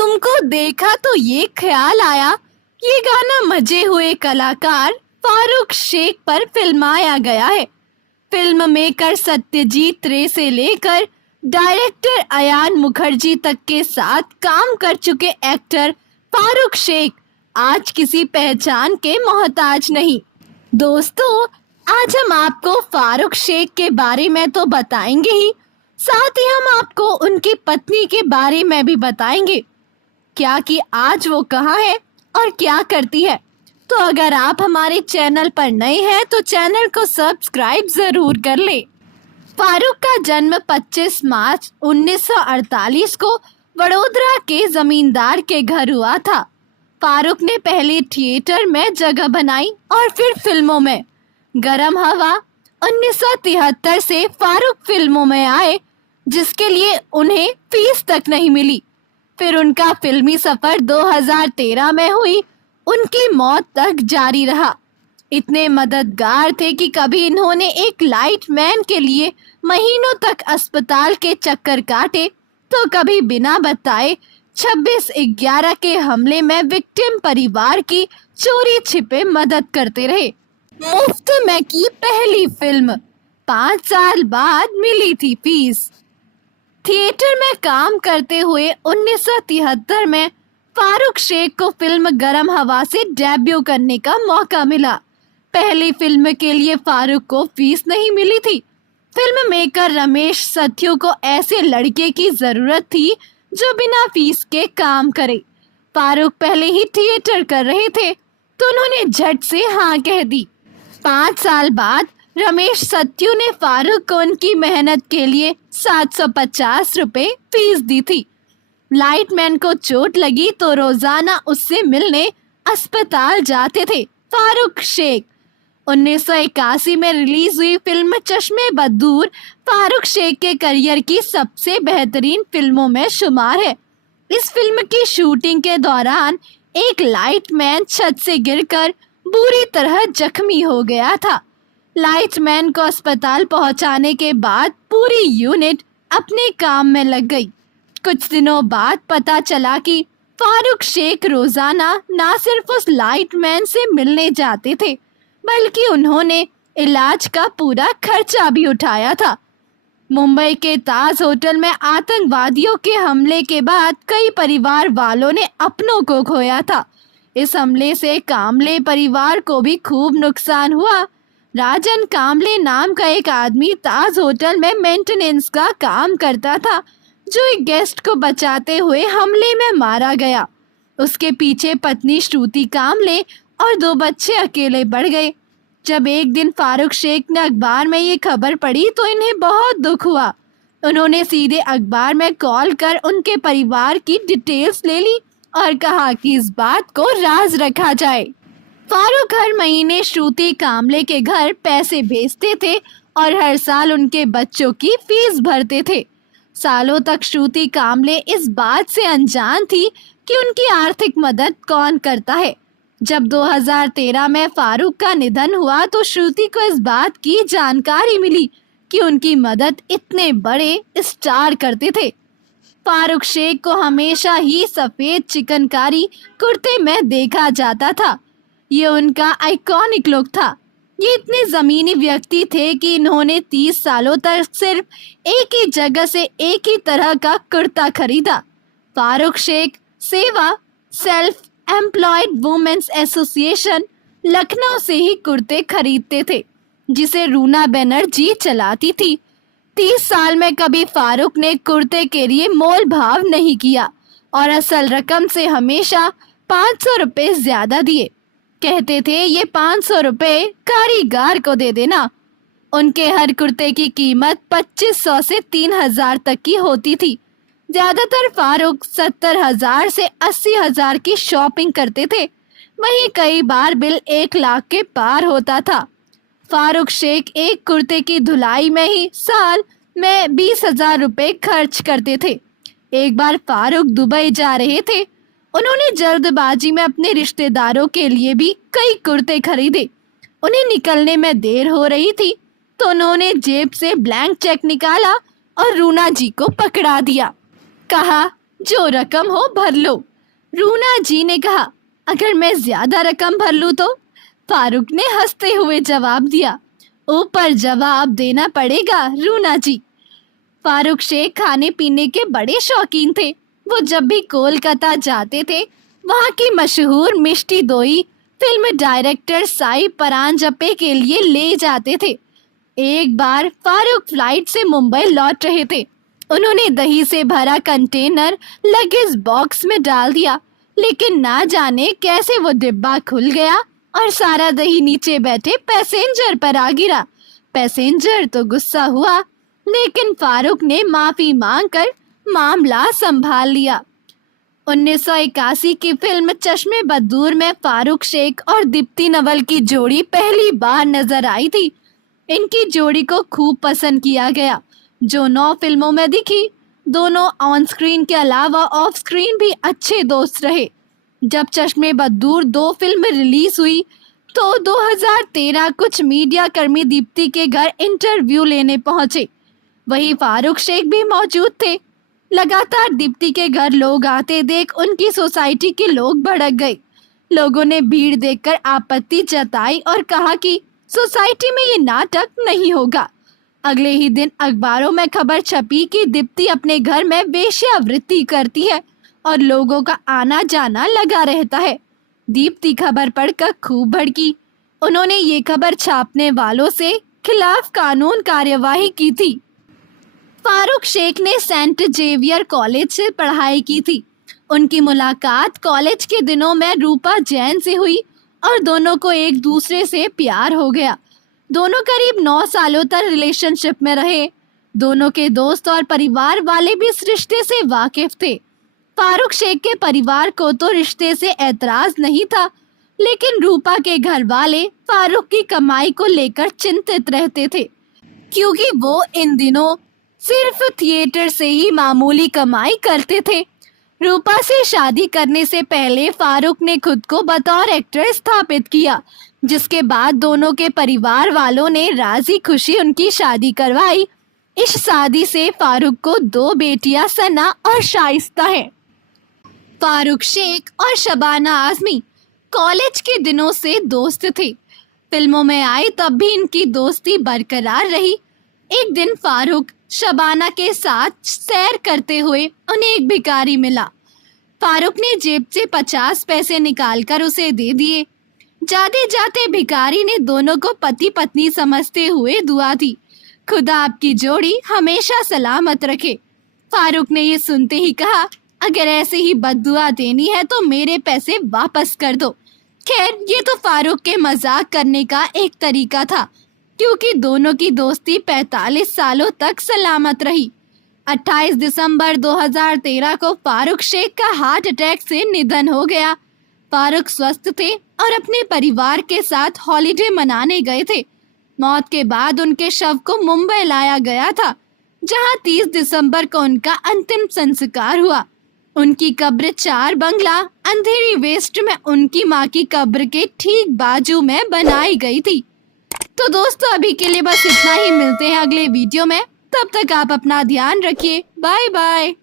तुमको देखा तो ये ख्याल आया, ये गाना मजे हुए कलाकार फारूक शेख पर फिल्माया गया है। फिल्म मेकर सत्यजीत रे से लेकर डायरेक्टर अयान मुखर्जी तक के साथ काम कर चुके एक्टर फारूक शेख आज किसी पहचान के मोहताज नहीं। दोस्तों, आज हम आपको फारूक शेख के बारे में तो बताएंगे ही, साथ ही हम आपको उनकी पत्नी के बारे में भी बताएंगे, क्या कि आज वो कहाँ है और क्या करती है। तो अगर आप हमारे चैनल पर नए हैं तो चैनल को सब्सक्राइब जरूर कर ले। फारूक का जन्म 25 मार्च 1948 को वडोदरा के जमींदार के घर हुआ था। फारूक ने पहले थिएटर में जगह बनाई और फिर फिल्मों में। गरम हवा 1973 से फारूक फिल्मों में आए, जिसके लिए उन्हें फीस तक नहीं मिली। फिर उनका फिल्मी सफर 2013 में हुई, उनकी मौत तक जारी रहा। इतने मददगार थे कि कभी इन्होंने एक लाइटमैन के लिए महीनों तक अस्पताल के चक्कर काटे, तो कभी बिना बताए 26/11 के हमले में विक्टिम परिवार की चोरी छिपे मदद करते रहे। मुफ्त में की पहली फिल्म, 5 साल बाद मिली थी फीस। थिएटर में काम करते हुए 1973 में फारूक शेख को फिल्म गरम हवा से डेब्यू करने का मौका मिला। पहली फिल्म के लिए फारूक को फीस नहीं मिली थी। फिल्म मेकर रमेश सथ्यु को ऐसे लड़के की जरूरत थी जो बिना फीस के काम करे। फारूक पहले ही थिएटर कर रहे थे तो उन्होंने झट से हाँ कह दी। 5 साल बाद रमेश सथ्यु ने फारूक को उनकी मेहनत के लिए 750 रुपए फीस दी थी। लाइटमैन को चोट लगी तो रोजाना उससे मिलने अस्पताल जाते थे फारूक शेख। 1981 में रिलीज हुई फिल्म चश्मे बदूर फारूक शेख के करियर की सबसे बेहतरीन फिल्मों में शुमार है। इस फिल्म की शूटिंग के दौरान एक लाइटमैन छत से गिरकर बुरी तरह जख्मी हो गया था। लाइटमैन को अस्पताल पहुंचाने के बाद पूरी यूनिट अपने काम में लग गई। कुछ दिनों बाद पता चला कि फारूक शेख रोजाना ना सिर्फ उस लाइटमैन से मिलने जाते थे, बल्कि उन्होंने इलाज का पूरा खर्चा भी उठाया था। मुंबई के ताज होटल में आतंकवादियों के हमले के बाद कई परिवार वालों ने अपनों को खोया था। इस हमले से कामले परिवार को भी खूब नुकसान हुआ। राजन कामले नाम का एक आदमी ताज होटल में मेंटेनेंस का काम करता था, जो एक गेस्ट को बचाते हुए हमले में मारा गया। उसके पीछे पत्नी श्रुति कामले और 2 बच्चे अकेले बढ़ गए। जब एक दिन फारूक शेख ने अखबार में ये खबर पढ़ी तो इन्हें बहुत दुख हुआ। उन्होंने सीधे अखबार में कॉल कर उनके परिवार की डिटेल्स ले ली और कहा कि इस बात को राज रखा जाए। फारूक हर महीने श्रुति कामले के घर पैसे भेजते थे और हर साल उनके बच्चों की फीस भरते थे। सालों तक श्रुति कामले इस बात से अनजान थी कि उनकी आर्थिक मदद कौन करता है। जब 2013 में फारूक का निधन हुआ तो श्रुति को इस बात की जानकारी मिली कि उनकी मदद इतने बड़े स्टार करते थे। फारूक शेख को हमेशा ही सफेद चिकनकारी कुर्ते में देखा जाता था। ये उनका आइकॉनिक लुक था। ये इतने जमीनी व्यक्ति थे कि इन्होंने 30 सालों तक सिर्फ एक ही जगह से एक ही तरह का कुर्ता खरीदा। फारूक शेख सेवा self employed women's association Lucknow से ही कुर्ते खरीदते थे, जिसे रूना बनर्जी चलाती थी। 30 साल में कभी फारूक ने कुर्ते के लिए मोल भाव नहीं किया और असल रकम से हमेशा 500 रुपए ज्यादा दिए। कहते थे ये 500 रुपए कारीगर को दे देना। उनके हर कुर्ते की कीमत 2500 से 3000 तक की होती थी। ज्यादातर फारूक 70,000 से 80,000 की शॉपिंग करते थे, वहीं कई बार बिल 1 लाख के पार होता था। फारूक शेख एक कुर्ते की धुलाई में ही साल में 20,000 रुपए खर्च करते थे। एक बार फारूक दुबई जा रहे थे। उन्होंने जल्दबाजी में अपने रिश्तेदारों के लिए भी कई कुर्ते खरीदे। उन्हें निकलने में देर हो रही थी तो उन्होंने जेब से ब्लैंक चेक निकाला और रूना जी को पकड़ा दिया। कहा, जो रकम हो भर लो। रूना जी ने कहा, अगर मैं ज्यादा रकम भर लूं तो? फारूक ने हंसते हुए जवाब दिया, ऊपर जवाब देना पड़ेगा रूना जी। फारूक शेख खाने पीने के बड़े शौकीन थे। वो जब भी कोलकाता जाते थे, वहाँ की मशहूर मिष्टी दोई फिल्म डायरेक्टर साई परांजपे के लिए ले जाते थे। एक बार फारूक फ्लाइट से मुंबई लौट रहे थे। उन्होंने दही से भरा कंटेनर लगेज बॉक्स में डाल दिया, लेकिन ना जाने कैसे वो डिब्बा खुल गया और सारा दही नीचे बैठे पैसेंजर पर आ गिरा। पैसेंजर तो गुस्सा हुआ, लेकिन फारूक ने माफी मांगकर मामला संभाल लिया। 1981 की फिल्म चश्मे बदूर में फारूक शेख और दीप्ति नवल की जोड़ी पहली बार नजर आई थी। इनकी जोड़ी को खूब पसंद किया गया। जो 9 फिल्मों में दिखी, दोनों ऑन स्क्रीन के अलावा ऑफ स्क्रीन भी अच्छे दोस्त रहे। जब चश्मे बदूर 2 फिल्म रिलीज हुई तो 2013 कुछ मीडिया कर्मी दीप्ति के घर इंटरव्यू लेने पहुंचे। वहीं फारूक शेख भी मौजूद थे। लगातार दीप्ति के घर लोग आते देख उनकी सोसाइटी के लोग भड़क गए। लोगों ने भीड़ देखकर आपत्ति जताई और कहा कि सोसाइटी में ये नाटक नहीं होगा। अगले ही दिन अखबारों में खबर छपी कि दीप्ति अपने घर में वेश्यावृत्ति करती है और लोगों का आना जाना लगा रहता है। दीप्ति खबर पढ़कर खूब भड़की। उन्होंने ये खबर छापने वालों से खिलाफ कानून कार्यवाही की थी। फारूक शेख ने सेंट जेवियर कॉलेज से पढ़ाई की थी। उनकी मुलाकात कॉलेज के दिनों में रूपा जैन से हुई और दोनों को एक दूसरे से प्यार हो गया। दोनों करीब 9 सालों तक रिलेशनशिप में रहे। दोनों के दोस्त और परिवार वाले भी इस रिश्ते से वाकिफ थे। फारूक शेख के परिवार को तो रिश्ते से ऐतराज नहीं था, लेकिन रूपा के घर वाले फारूक की कमाई को लेकर चिंतित रहते थे, क्योंकि वो इन दिनों सिर्फ थिएटर से ही मामूली कमाई करते थे। रूपा से शादी करने से पहले फारूक ने खुद को बतौर एक्टर स्थापित किया, जिसके बाद दोनों के परिवार वालों ने राजी खुशी उनकी शादी करवाई। इस शादी से फारूक को 2 बेटियां सना और शाइस्ता हैं। फारूक शेख और शबाना आजमी कॉलेज के दिनों से दोस्त थे। फिल्मों में आए तब भी इनकी दोस्ती बरकरार रही। एक दिन फारूक शबाना के साथ सैर करते हुए उन्हें एक भिखारी मिला। फारूक ने जेब से 50 पैसे निकालकर उसे दे दिए। जाते जाते भिखारी ने दोनों को पति पत्नी समझते हुए दुआ दी, खुदा आपकी जोड़ी हमेशा सलामत रखे। फारूक ने ये सुनते ही कहा, अगर ऐसे ही बद्दुआ देनी है तो मेरे पैसे वापस कर दो। खैर, ये तो फारूक के मजाक करने का एक तरीका था, क्योंकि दोनों की दोस्ती 45 सालों तक सलामत रही। 28 दिसंबर 2013 को फारूक शेख का हार्ट अटैक से निधन हो गया। फारूक स्वस्थ थे और अपने परिवार के साथ हॉलिडे मनाने गए थे। मौत के बाद उनके शव को मुंबई लाया गया था, जहां 30 दिसंबर को उनका अंतिम संस्कार हुआ। उनकी कब्र 4 बंगला अंधेरी वेस्ट में उनकी मां की कब्र के ठीक बाजू में बनाई गई थी। तो दोस्तों, अभी के लिए बस इतना ही। मिलते हैं अगले वीडियो में। तब तक आप अपना ध्यान रखिए। Bye bye.